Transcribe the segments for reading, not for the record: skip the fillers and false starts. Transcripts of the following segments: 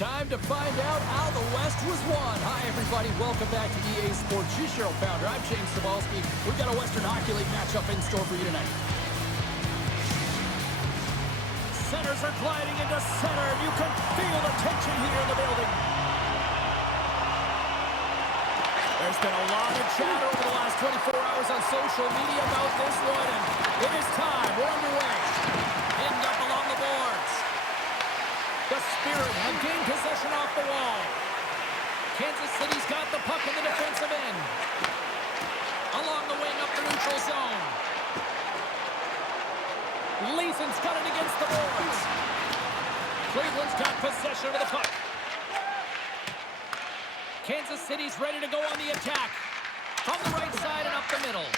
Time to find out how the West was won. Hi, everybody. Welcome back to EA Sports. She's Cheryl Founder. I'm James Cebulski. We've got a Western Hockey League matchup in store for you tonight. Centers are gliding into center. You can feel the tension here in the building. There's been a lot of chatter over the last 24 hours on social media about this one, and it is time. We're underway. Pinned up along the boards. The Spirit have gained possession off the wall. Kansas City's got the puck in the defensive end. Along the wing up the neutral zone. Leeson's got it against the boards. Cleveland's got possession of the puck. Kansas City's ready to go on the attack. From the right side and up the middle.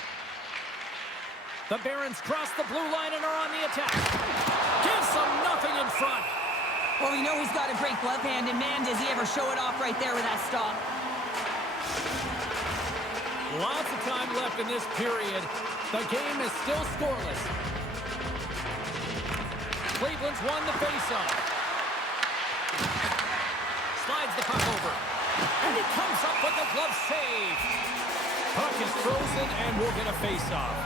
The Barons cross the blue line and are on the attack. Gives them nothing in front. Well, we know he's got a great glove hand, and man, does he ever show it off right there with that stop. Lots of time left in this period. The game is still scoreless. Cleveland's won the faceoff. Slides the puck over. And he comes up with the glove save. Puck is frozen, and we'll get a faceoff.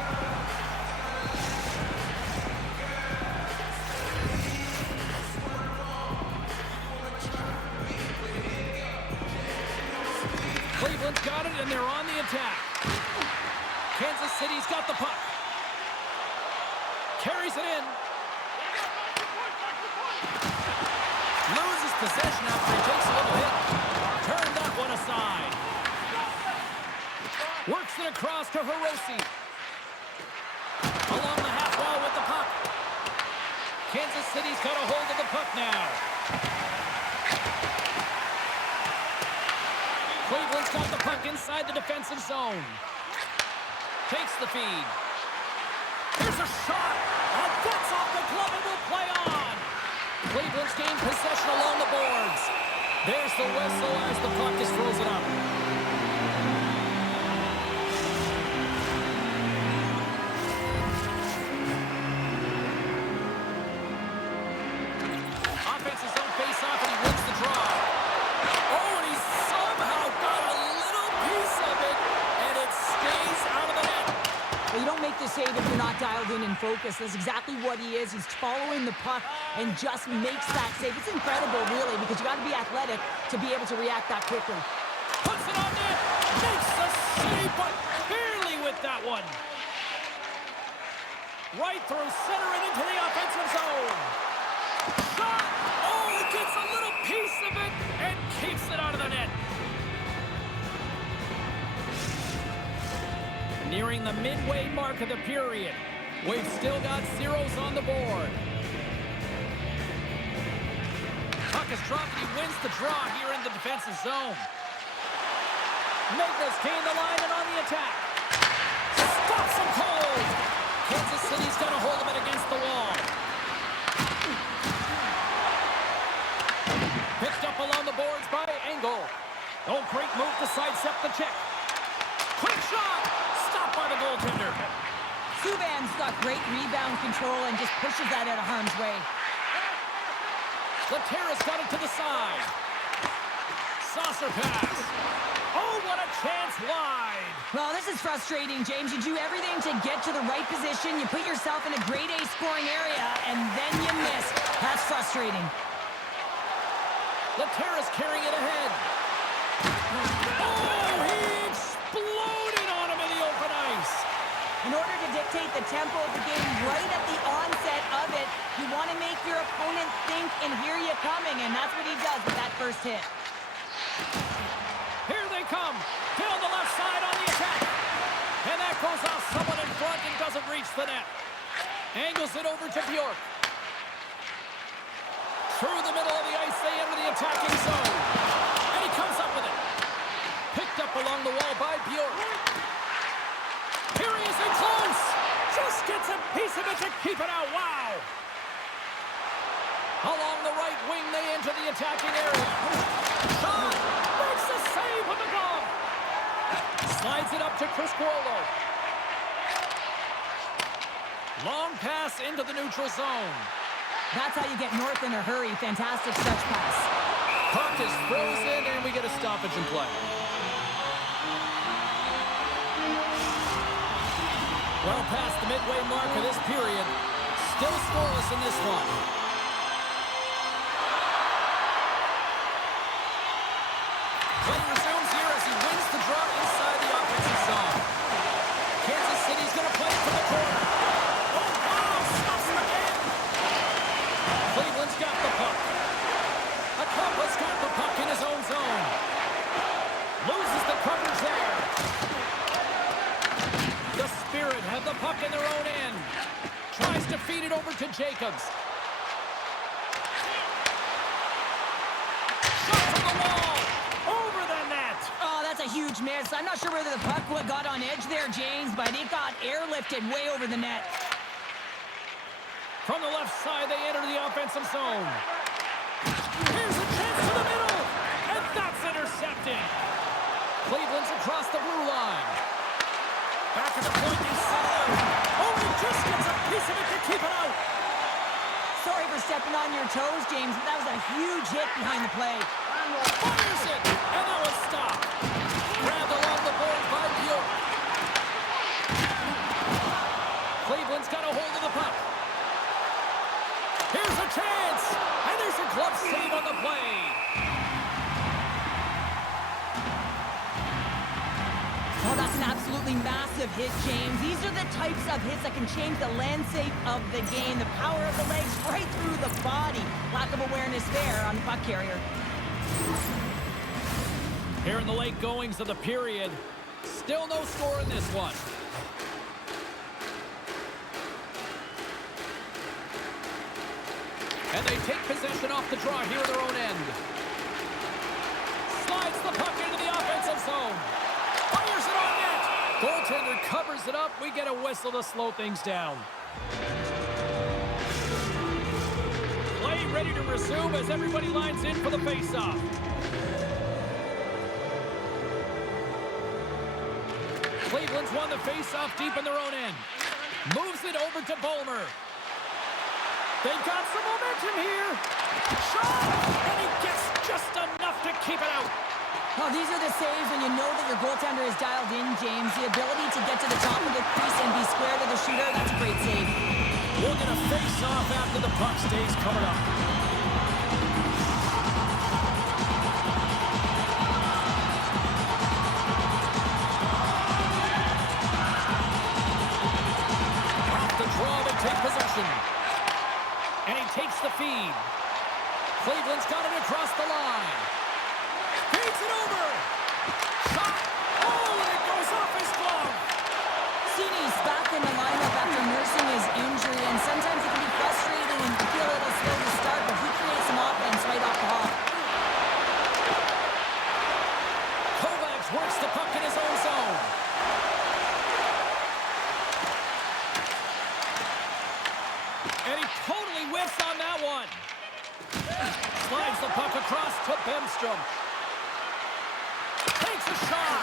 Cleveland's got it, and they're on the attack. Kansas City's got the puck. Carries it in. Loses possession after he takes a little hit. Turn that one aside. Works it across to Hirose. Along the half wall with the puck. Kansas City's got a hold of the puck now. Cleveland's got the puck inside the defensive zone. Takes the feed. Here's a shot. And that's off the glove and will play on. Cleveland's gained possession along the boards. There's the whistle as the puck is frozen up. Offensive zone face-off, and he wins the draw. Oh, and he somehow got a little piece of it, and it stays out of the net. Well, you don't make the save if you're not dialed in and focused. That's exactly what he is. He's following the puck and just makes that save. It's incredible, really, because you got to be athletic to be able to react that quickly. Puts it on net. Makes the save, but barely with that one. Right through center and into the offensive zone. Shot. Oh, gets a little piece of it and keeps it out of the net. Nearing the midway mark of the period. We've still got zeros on the board. Puck is dropped. He wins the draw here in the defensive zone. Magnus gained the line and on the attack. Stops him cold. Kansas City's got a hold of it against the wall. Picked up along the boards by Engel. Oh, great move to sidestep the check. Quick shot. Stopped by the goaltender. Subban's got great rebound control and just pushes that out of harm's way. Laterra's got it to the side. Saucer pass. Oh, what a chance wide. Well, this is frustrating, James. You do everything to get to the right position. You put yourself in a grade A scoring area, and then you miss. That's frustrating. Laterra's carrying it ahead. Oh, he exploded on him in the open ice. In order to dictate the tempo of the game right at the onset of it, you want to make your opponent think and hear you coming, and that's what he does with that first hit. Here they come. Down the left side on the attack. And that goes off someone in front and doesn't reach the net. Angles it over to Bjork. Through the middle of the ice, they enter the attacking zone. And he comes up with it. Picked up along the wall by Bjork. Here he is in close. Just gets a piece of it to keep it out. Wow. Along the right wing, they enter the attacking area. Shot. Makes the save with the glove. Slides it up to Chris Cuolo. Long pass into the neutral zone. That's how you get north in a hurry. Fantastic stretch pass. Puck is frozen, and we get a stoppage in play. Well past the midway mark of this period. Still scoreless in this one. Play resumes here as he wins the draw inside the offensive zone. Kansas City's going to play it to the corner. Oh, wow! Stops him again! Cleveland's got the puck. Acampa's got the puck in his own zone. Loses the coverage there. The Spirit have the puck in their own end. Tries to feed it over to Jacobs. Shot from the wall. Over the net. Oh, that's a huge miss. I'm not sure whether the puck got on edge there, James, but it got airlifted way over the net. From the left side, they enter the offensive zone. Here's a chance to the middle. And that's intercepted. Cleveland's across the blue line. Back at the point, they set it out. Oh, he just gets a piece of it to keep it out. Sorry for stepping on your toes, James, but that was a huge hit behind the play. Fires it, and that was stopped. Grabbed along the boards by Bjork. Cleveland's got a hold of the puck. Here's a chance, and there's a glove save on the play. Oh, that's an absolutely massive hit, James. These are the types of hits that can change the landscape of the game. The power of the legs right through the body. Lack of awareness there on the puck carrier. Here in the late goings of the period, still no score in this one. And they take possession off the draw here at their own end. Slides the puck into the offensive zone. Fires it on net. Goaltender covers it up. We get a whistle to slow things down. Play ready to resume as everybody lines in for the faceoff. Cleveland's won the faceoff deep in their own end. Moves it over to Bulmer. They've got some momentum here. Shot! And he gets just enough to keep it out. Oh, these are the saves when you know that your goaltender is dialed in, James. The ability to get to the top of the crease and be square to the shooter, that's a great save. We'll get a face-off after the puck stays covered up. Off the draw, they take possession. And he takes the feed. Cleveland's got it across the line. Feeds it over. Shot. Oh, and it goes off his glove. Seney's back in the lineup after nursing his injury, and sometimes it can be frustrating and feel a little slow to start, but he creates some offense right off the hop. Kovacs works the puck in his own zone. And he totally whiffs on that one. Slides the puck across to Bemstrom. Takes a shot.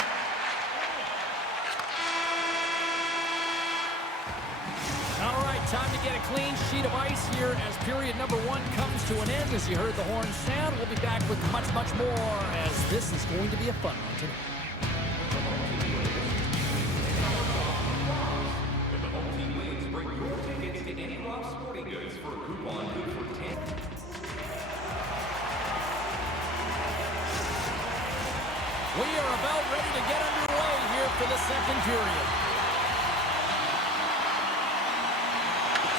All right, time to get a clean sheet of ice here as period number one comes to an end. As you heard the horn sound, we'll be back with much, much more as this is going to be a fun one tonight. We are about ready to get underway here for the second period.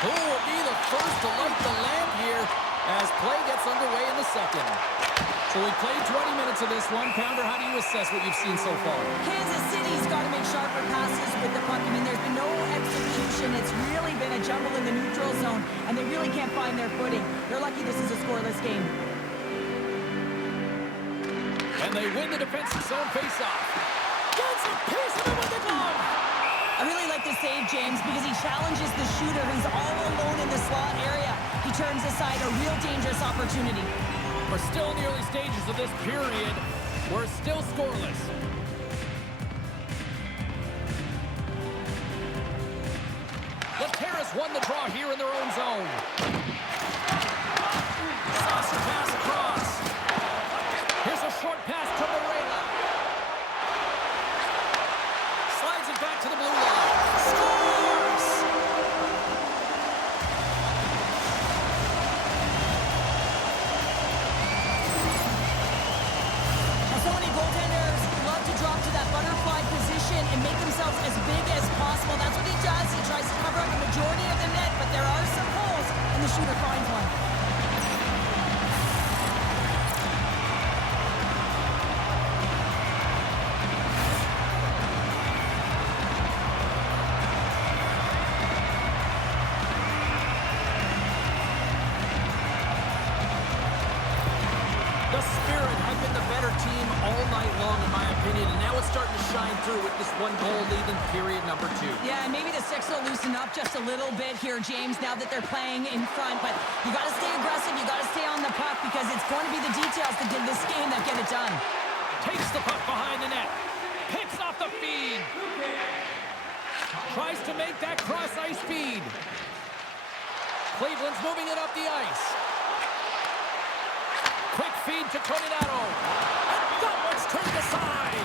Who will be the first to light the lamp here as play gets underway in the second? So we played 20 minutes of this one. Pounder, how do you assess what you've seen so far? Kansas City's got to make sharper passes with the puck. I mean, there's been no execution. It's really been a jumble in the neutral zone, and they really can't find their footing. They're lucky this is a scoreless game. And they win the defensive zone faceoff. Gets a piece of it with the glove. I really like this save, James, because he challenges the shooter who's all alone in the slot area. He turns aside a real dangerous opportunity. We're still in the early stages of this period. We're still scoreless. The Terrace won the draw here in their own zone. Saucer pass across. and make themselves as big as possible. That's what he does. He tries to cover up the majority of the net, but there are some holes, and the shooter finds one. Yeah, and maybe the Six will loosen up just a little bit here, James, now that they're playing in front. But you got to stay aggressive. You got to stay on the puck because it's going to be the details that give this game that get it done. Takes the puck behind the net. Picks off the feed. Tries to make that cross-ice feed. Cleveland's moving it up the ice. Quick feed to Toninato. And that one's turned aside.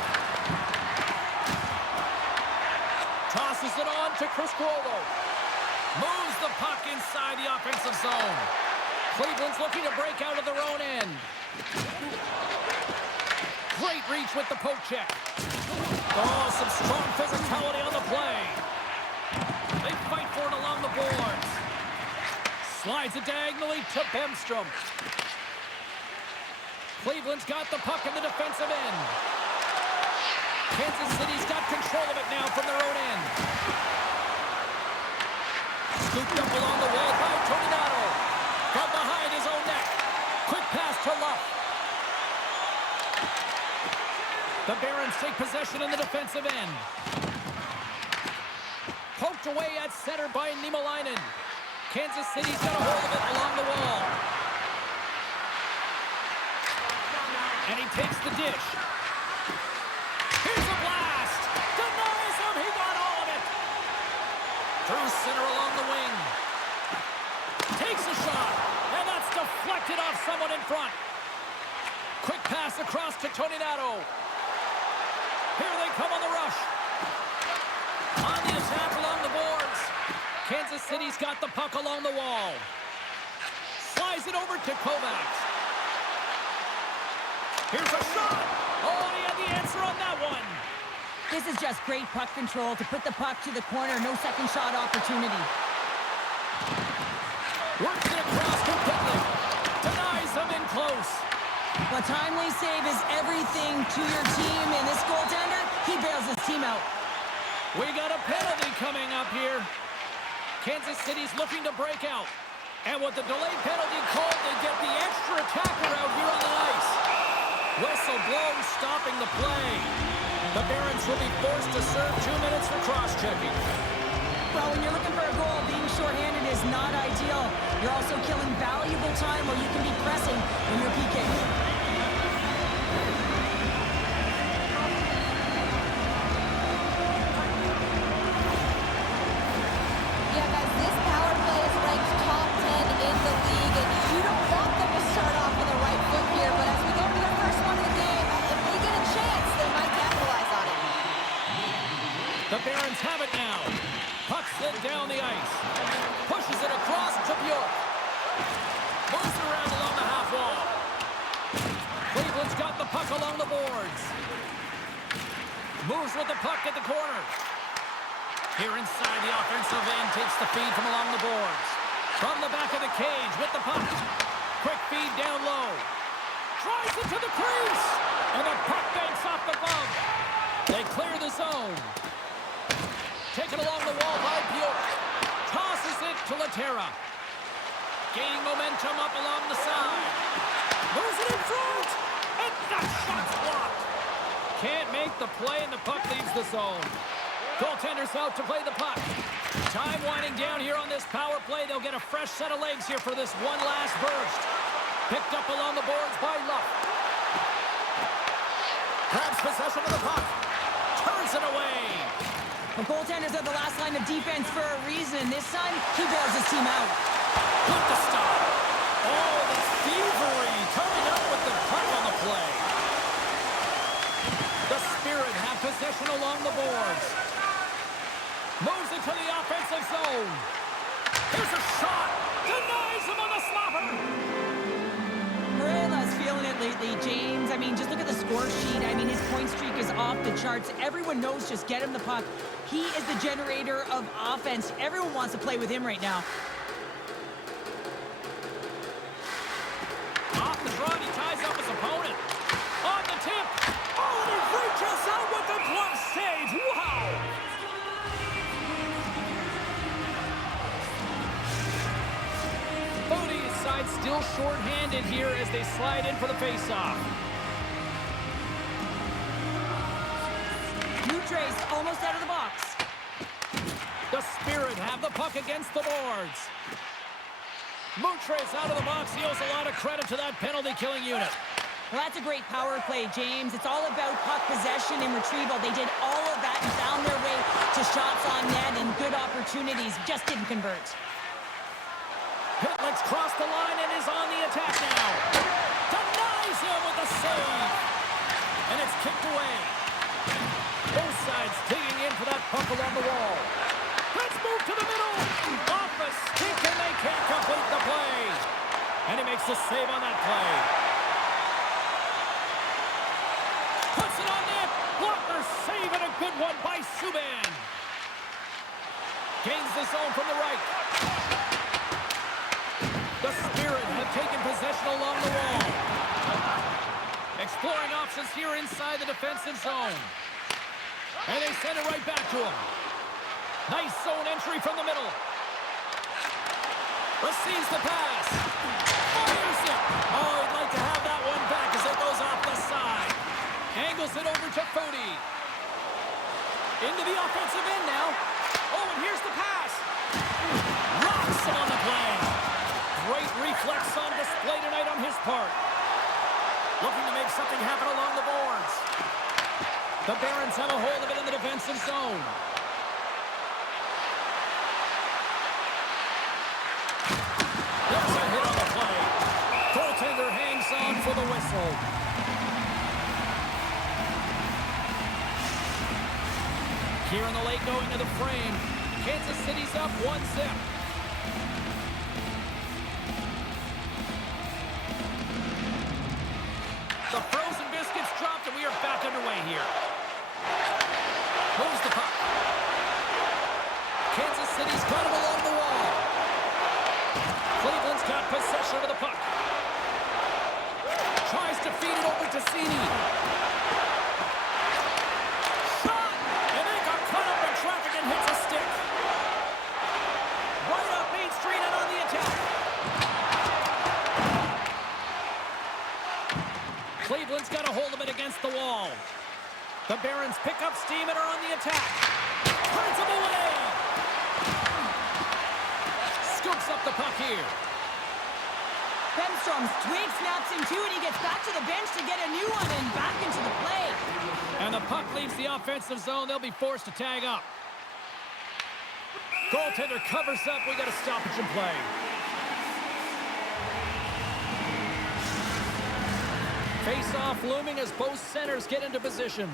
Tosses it on to Chris Grolo. Moves the puck inside the offensive zone. Cleveland's looking to break out of their own end. Great reach with the poke check. Oh, some strong physicality on the play. They fight for it along the boards. Slides it diagonally to Bemstrom. Cleveland's got the puck in the defensive end. Kansas City's got control of it now from their own end. Scooped up along the wall by Toninato. From behind his own net. Quick pass to Luck. The Barons take possession in the defensive end. Poked away at center by Niemelainen. Kansas City's got a hold of it along the wall. And he takes the dish. Here's a blast! Denies him! He got all of it! Through center along the wing. Takes a shot! And that's deflected off someone in front. Quick pass across to Toninato. Here they come on the rush. On the attack along the boards. Kansas City's got the puck along the wall. Slides it over to Kovacs. Here's a shot! Oh, he had the answer on that one. This is just great puck control to put the puck to the corner. No second shot opportunity. Works it across to Pitlick. Denies him in close. A timely save is everything to your team, and this goaltender, he bails his team out. We got a penalty coming up here. Kansas City's looking to break out. And with the delayed penalty called, they get the extra attacker out here on the ice. Whistle blown, stopping the play. The Barons will be forced to serve 2 minutes for cross-checking. Well, when you're looking for a goal, being shorthanded is not ideal. You're also killing valuable time where you can be pressing when you're PKing. Yeah, guys, this power play is ranked top 10 in the league, and you don't want them to start off on the right foot here, but as we go to the first one of the game, if they get a chance, they might capitalize on it. The Barons have it now. Puck slid down the ice. Pushes it across to Bjork. Moves it around along the half wall. Cleveland's got the puck along the boards. Moves with the puck at the corner. Here inside the offensive end, takes the feed from along the boards. From the back of the cage with the puck. Quick feed down low. Drives it to the crease. And the puck banks off the glove. They clear the zone. Taken along the wall by Bjork. Tosses it to Laterra. Gaining momentum up along the side. Moves it in front. And that shot's blocked. Can't make the play and the puck leaves the zone. Goaltender's out to play the puck. Time winding down here on this power play. They'll get a fresh set of legs here for this one last burst. Picked up along the boards by Luck. Grabs possession of the puck. Turns it away. The goaltenders are the last line of defense for a reason. This time, he bails his team out. With the stop. Oh, the thievery coming up with the puck on the play. The Spirit have possession along the boards. Moves into the offensive zone. Here's a shot. Denies him on the slapper. Morella's feeling it lately, James. I mean, just look at the score sheet. I mean, his point streak is off the charts. Everyone knows just get him the puck. He is the generator of offense. Everyone wants to play with him right now. Off the run, he ties up his opponent. On the tip. Oh, and he reaches out with the glove save. Wow. Foudy's side still short-handed here as they slide in for the face-off. Moutrey's almost out of the box. The Spirit have the puck against the boards. Moutrey's out of the box. He owes a lot of credit to that penalty-killing unit. Well, that's a great power play, James. It's all about puck possession and retrieval. They did all of that and found their way to shots on net and good opportunities. Just didn't convert. Pitlick's crossed the line and is on the attack now. Denies him with a save. And it's kicked away. Both sides digging in for that puck along the wall. Let's move to the middle. Off a stick and they can't complete the play. And he makes the save on that play. Puts it on net. Blocker save and a good one by Subban. Gains the zone from the right. The Spirit have taken possession along the wall. Exploring options here inside the defensive zone. And they send it right back to him. Nice zone entry from the middle. Receives the pass. Fires it. Oh, he'd like to have that one back as it goes off the side. Angles it over to Foudy. Into the offensive end now. Oh, and here's the pass. Rocks him on the play. Great reflex on display tonight on his part. Looking to make something happen along the boards. The Barons have a hold of it in the defensive zone. There's a hit on the play. Goaltender hangs on for the whistle. Here in the late going to the frame. Kansas City's up 1-0. The frozen biscuits dropped, and we are back underway here. Moves the puck. Kansas City's got it along the wall. Cleveland's got possession of the puck. Tries to feed it over to Seney. Shot! And they got cut up in traffic and hits a stick. Right up Main Street and on the attack. Cleveland's got a hold of it against the wall. The Barons pick up steam and are on the attack. Turns him away. Scoops up the puck here. Bemstrom's twig snaps him too, and he gets back to the bench to get a new one and back into the play. And the puck leaves the offensive zone. They'll be forced to tag up. Goaltender covers up. We got a stoppage in play. Face-off looming as both centers get into position.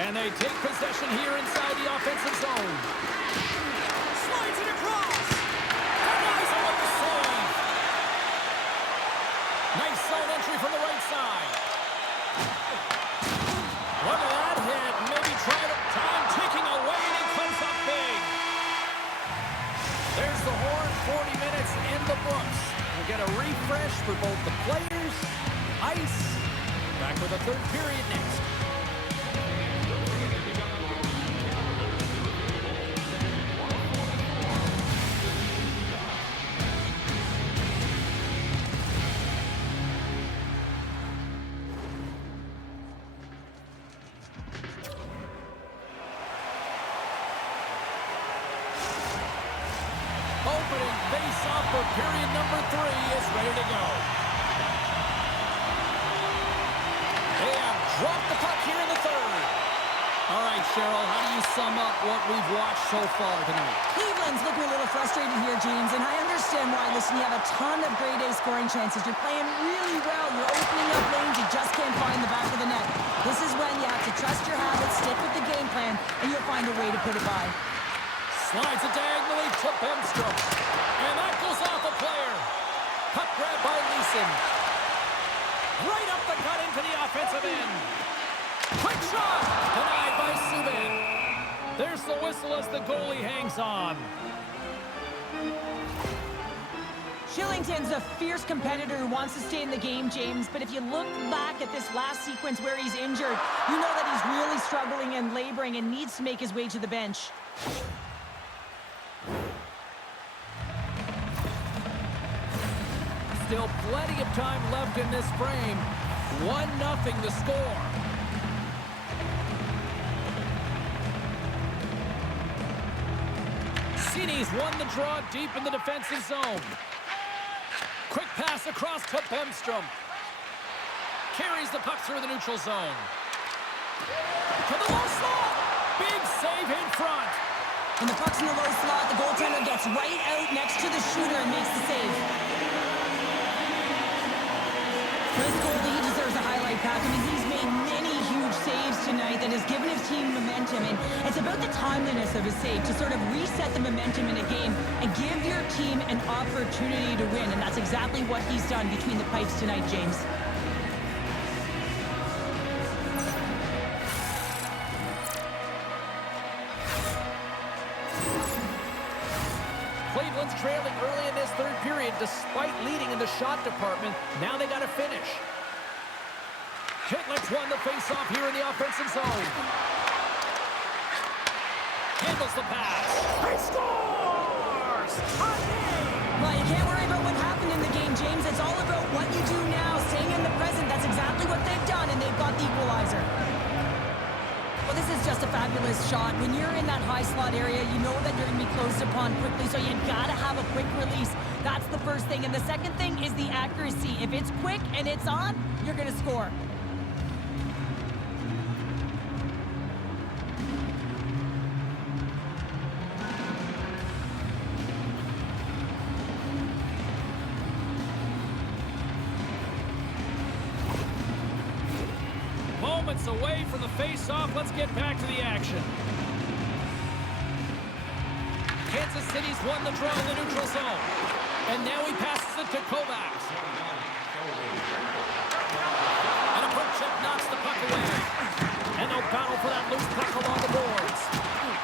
And they take possession here inside the offensive zone. Slides it across. Denies him with the save. Nice zone entry from the right side. Look at that hit. Maybe time ticking away, and he comes up big. There's the horn. 40 minutes in the books. We'll get a refresh for both the players, ice. Back with the third period next. Opening face-off for period number 3 is ready to go. They have dropped the puck here in the third. All right, Cheryl, how do you sum up what we've watched so far tonight? Cleveland's looking a little frustrated here, James, and I understand why. Listen, you have a ton of grade A scoring chances. You're playing really well. You're opening up lanes. You just can't find the back of the net. This is when you have to trust your habits, stick with the game plan, and you'll find a way to put it by. Slides it diagonally to Bemstrom. And that goes off a player. Puck grab by Leeson. Right up the gut into the offensive end. Quick shot! Denied by Subban. There's the whistle as the goalie hangs on. Shillington's a fierce competitor who wants to stay in the game, James, but if you look back at this last sequence where he's injured, you know that he's really struggling and laboring and needs to make his way to the bench. Still plenty of time left in this frame. 1-0 the score. Seney's won the draw deep in the defensive zone. Quick pass across to Bemstrom. Carries the puck through the neutral zone. To the low slot. Big save in front. When the puck's in the low slot, the goaltender gets right out next to the shooter and makes the save. This goalie, he deserves a highlight pack. I mean, he's made many huge saves tonight that has given his team momentum, and it's about the timeliness of his save to sort of reset the momentum in a game and give your team an opportunity to win, and that's exactly what he's done between the pipes tonight, James. Cleveland's trailing early in this third period despite leading in the shot department. Now they got to finish. Pitlick won the face-off here in the offensive zone. Handles the pass. He scores! Well, you can't worry about what happened in the game, James. It's all about what you do now, staying in the present. That's exactly what they've done, and they've got the equalizer. Well, this is just a fabulous shot. When you're in that high slot area, you know that you're going to be closed upon quickly, so you got to have a quick release. That's the first thing. And the second thing is the accuracy. If it's quick and it's on, you're going to score. Moments away from the face-off. Let's get back to the action. Kansas City's won the draw in the neutral zone. And now he passes it to Kovacs. And a quick check knocks the puck away. And they'll battle for that loose puck along the boards.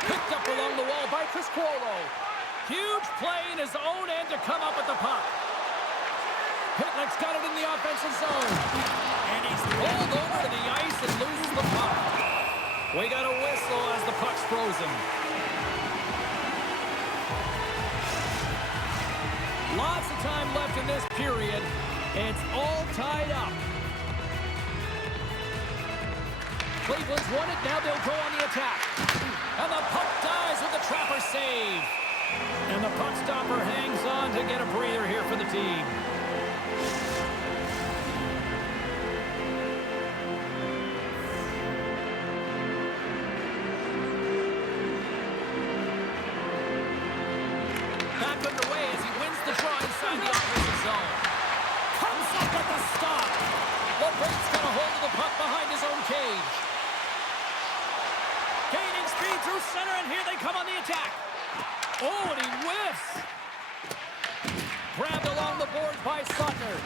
Picked up along the wall by Chris Cuolo. Huge play in his own end to come up with the puck. Pitlick's got it in the offensive zone. And he's rolled over to the ice and loses the puck. We got a whistle as the puck's frozen. Lots of time left in this period. It's all tied up. Cleveland's won it. Now they'll go on the attack. And the puck dies with the trapper save. And the puck stopper hangs on to get a breather here for the team. Center, and here they come on the attack. Oh, and he whiffs. Grabbed along the boards by Sutner.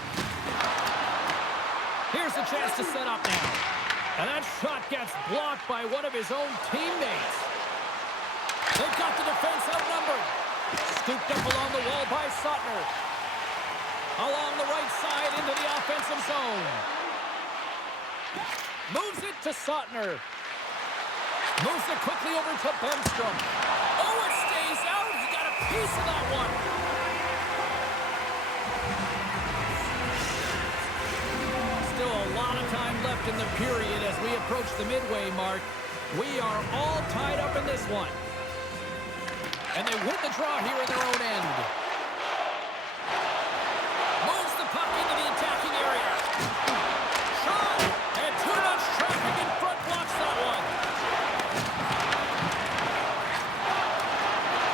Here's a chance to set up now. And that shot gets blocked by one of his own teammates. They've got the defense outnumbered. Scooped up along the wall by Sutner. Along the right side into the offensive zone. Moves it to Sutner. Moves it quickly over to Bemstrom. Oh, it stays out. He got a piece of that one. Still a lot of time left in the period as we approach the midway mark. We are all tied up in this one. And they win the draw here in their own end. Moves the puck into the attacking area. Shot! And too much traffic in front blocks that one.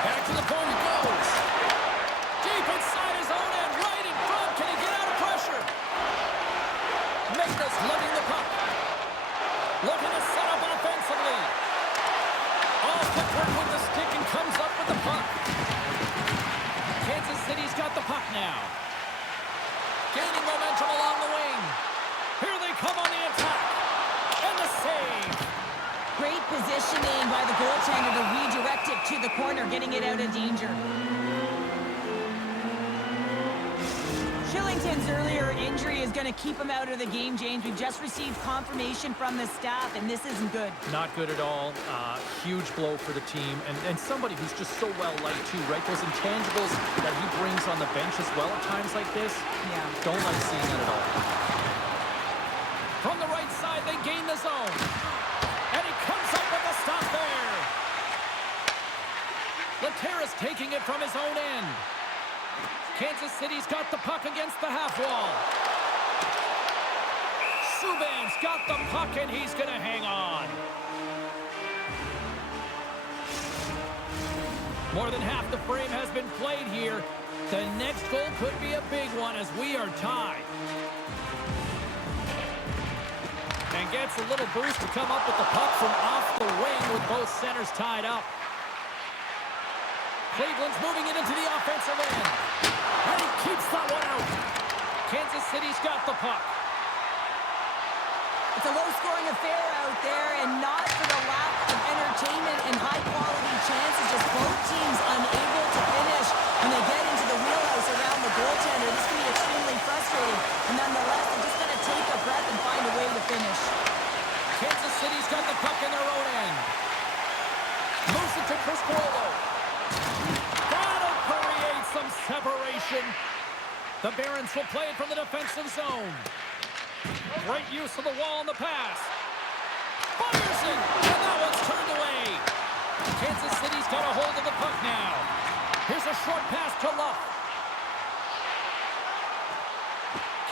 Back to the point he goes. Deep inside his own end, right in front. Can he get out of pressure? Magnus lugging the puck. Looking to set up offensively. All footwork with the stick and comes up with the puck. Kansas City's got the puck now. Gaining momentum along the wing. save. Great positioning by the goaltender to redirect it to the corner, getting it out of danger. Shillington's earlier injury is going to keep him out of the game, James. We've just received confirmation from the staff, and this isn't good. Not good at all. Huge blow for the team, and somebody who's just so well-liked too, right? Those intangibles that he brings on the bench as well at times like this. Yeah. Don't like seeing that at all. From the right side, they gain the zone. And he comes up with the stop there. Laterra's taking it from his own end. Kansas City's got the puck against the half wall. Subban's got the puck, and he's going to hang on. More than half the frame has been played here. The next goal could be a big one as we are tied. And gets a little boost to come up with the puck from off the wing with both centers tied up. Cleveland's moving it into the offensive end. And he keeps that one out. Kansas City's got the puck. It's a low-scoring affair out there, and not for the lack of entertainment and high-quality chances. Just both teams unable to finish when they get into the wheelhouse around the goaltender. This can be extremely frustrating. And nonetheless, they're just going to take a breath and find a way to finish. Kansas City's got the puck in their own end. Moves it to Chris Carollo. That'll create some separation. The Barons will play it from the defensive zone. Great use of the wall on the pass. Fires it, and that one's turned away. Kansas City's got a hold of the puck now. Here's a short pass to Luff.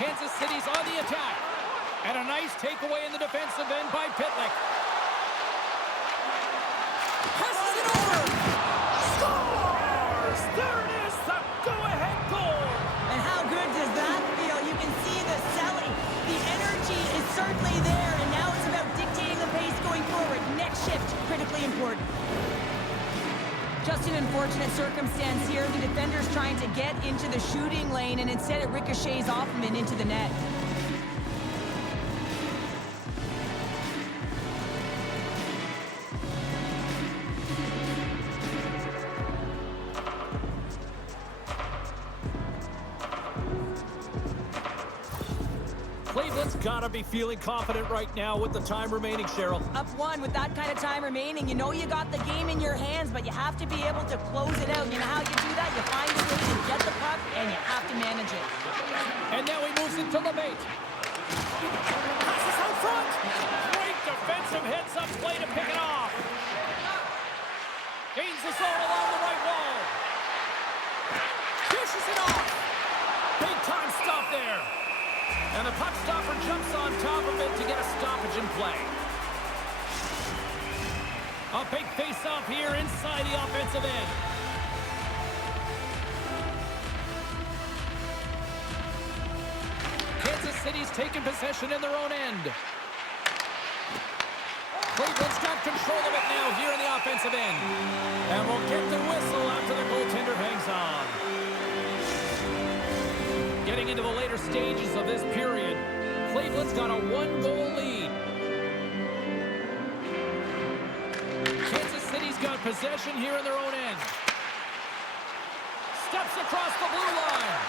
Kansas City's on the attack. And a nice takeaway in the defensive end by Pitlick. Passes it over. Scores! There it is, the go-ahead goal. And how good does that feel? You can see the selling. The energy is certainly there, and now it's about dictating the pace going forward. Next shift, critically important. Just an unfortunate circumstance here. The defender's trying to get into the shooting lane, and instead it ricochets off him and into the net. Cleveland's got to be feeling confident right now with the time remaining, Cheryl. Up one with that kind of time remaining. You know you got the game in your hands, but you have to be able to close it out. You know how you do that? You find a way to get the puck, and you have to manage it. And now he moves it to LeMaitre. Passes out front. Great defensive heads-up play to pick it off. Gains the zone along the right wall. Pushes it off. Big time stop there. And the puck stopper jumps on top of it to get a stoppage in play. A big face-off here inside the offensive end. Kansas City's taking possession in their own end. Cleveland's got control of it now here in the offensive end. And we'll get the whistle after the goaltender hangs on. Getting into the later stages of this period, Cleveland's got a one-goal lead. Kansas City's got possession here in their own end. Steps across the blue line.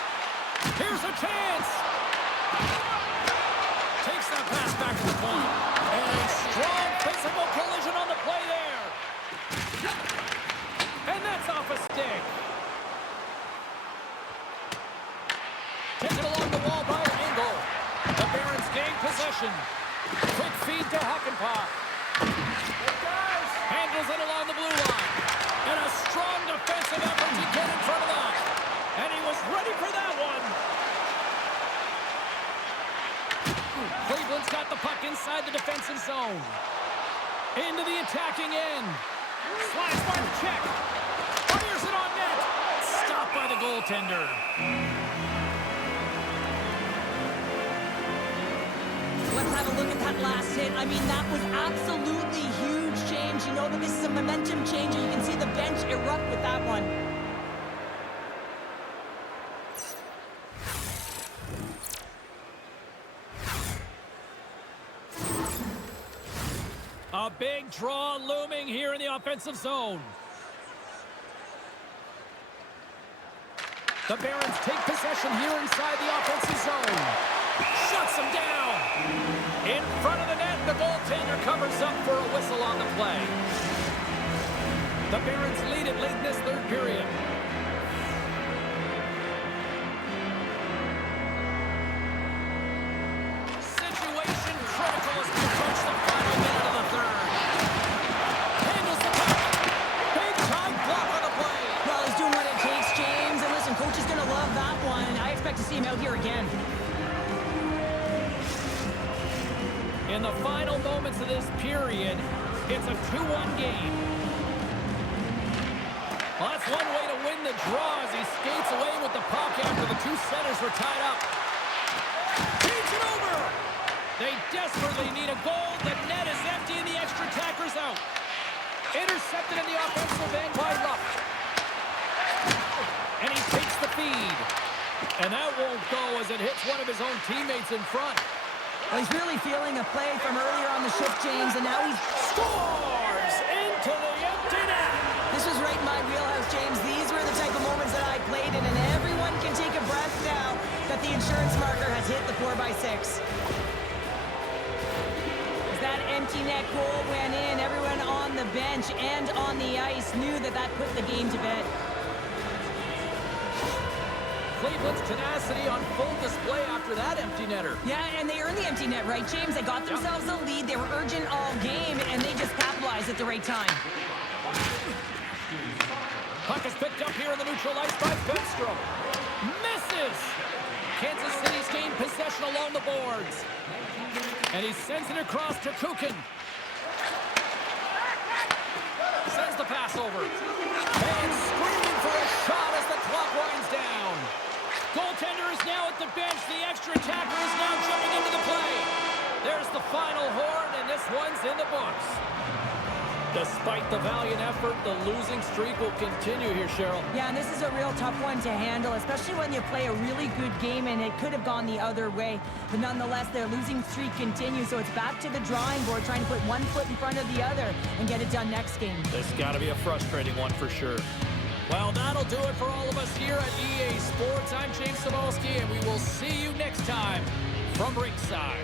Here's a chance. Takes that pass back to the point. And a strong physical collision on the play there. And that's off a stick. Taken along the wall by Engel. The Barons gain possession. Quick feed to Hakanpää. Handles it along the blue line. And a strong defensive effort to get in front of that. And he was ready for that one. Cleveland's got the puck inside the defensive zone. Into the attacking end. Slides by the check. Fires it on net. Stopped by the goaltender. Let's have a look at that last hit. I mean, that was absolutely huge change. You know that this is a momentum changer. You can see the bench erupt with that one. A big draw looming here in the offensive zone. The Barons take possession here inside the offensive zone. Shuts them down. In front of the net, the goaltender covers up for a whistle on the play. The Barons lead it late in this third period. Situation critical as we approach the final minute of the third. Handles the puck. Big time block on the play. Well, he's doing what it takes, James. And listen, coach is going to love that one. I expect to see him out here again. In the final moments of this period, it's a 2-1 game. Well, that's one way to win the draw as he skates away with the puck after the two centers were tied up. Takes it over! They desperately need a goal. The net is empty and the extra attacker's out. Intercepted in the offensive end by Luck. And he takes the feed. And that won't go as it hits one of his own teammates in front. Well, he's really feeling a play from earlier on the shift, James, and now he scores into the empty net. This was right in my wheelhouse, James. These were the type of moments that I played in, and everyone can take a breath now that the insurance marker has hit the 4x6. As that empty net goal went in, everyone on the bench and on the ice knew that that put the game to bed. Cleveland's tenacity on full display after that empty netter. Yeah, and they earned the empty net, right, James? They got themselves a lead. They were urgent all game, and they just capitalized at the right time. Puck is picked up here in the neutral ice by Bemstrom. Misses! Kansas City's gained possession along the boards. And he sends it across to Kukin. Sends the pass over. And screaming for a shot as the clock winds down. Goaltender is now at the bench. The extra attacker is now jumping into the play. There's the final horn, and this one's in the books. Despite the valiant effort, the losing streak will continue here, Cheryl. Yeah, and this is a real tough one to handle, especially when you play a really good game and it could have gone the other way. But nonetheless, their losing streak continues, so it's back to the drawing board, trying to put one foot in front of the other and get it done next game. This got to be a frustrating one for sure. Well, that'll do it for all of us here at EA Sports. I'm James Cebulski, and we will see you next time from ringside.